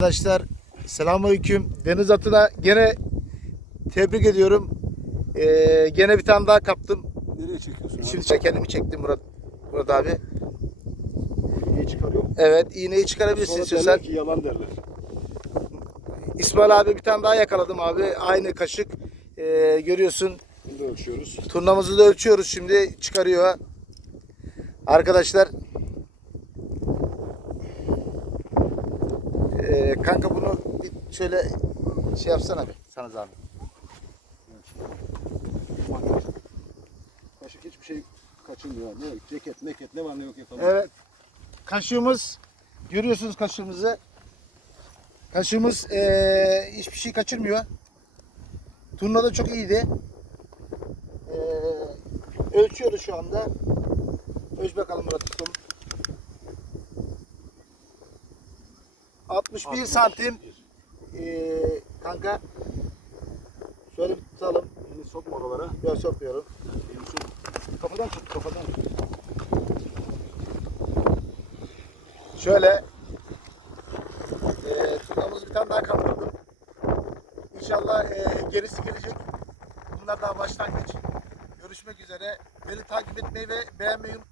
Arkadaşlar selamünaleyküm. Deniz atına gene tebrik ediyorum. Ee, gene bir tane daha kaptım. Nereye çekiyorsun Şimdi çek- kendimi çektim Murat. Murat abi. abi? Niye çıkarıyor? Evet iğneyi çıkarabilirsin Sonra istiyorsan. derler ki yalan derler. İsmail abi bir tane daha yakaladım abi. Aynı kaşık. Ee, görüyorsun. Bunu da ölçüyoruz. Turnamızı da ölçüyoruz şimdi. Çıkarıyor. Arkadaşlar. Ee, kanka bunu bir şöyle şey yapsana bir. Sana zahmet. Kaşık hiçbir şey kaçırmıyor. Ne ceket, meket ne var ne yok yapalım. Evet. Kaşığımız görüyorsunuz kaşığımızı. Kaşığımız eee, hiçbir şey kaçırmıyor. Turna da çok iyiydi. Eee, ölçüyoruz şu anda. 61 santim eee, kanka. Şöyle bir tutalım. Elini sokma oralara. Yok sokmuyorum. Elini sok. Kafadan tut kafadan. Şöyle e, turnamızı bir tane daha kaldırdım. İnşallah e, gerisi gelecek. Bunlar daha başlangıç. Görüşmek üzere. Beni takip etmeyi ve beğenmeyi unutmayın.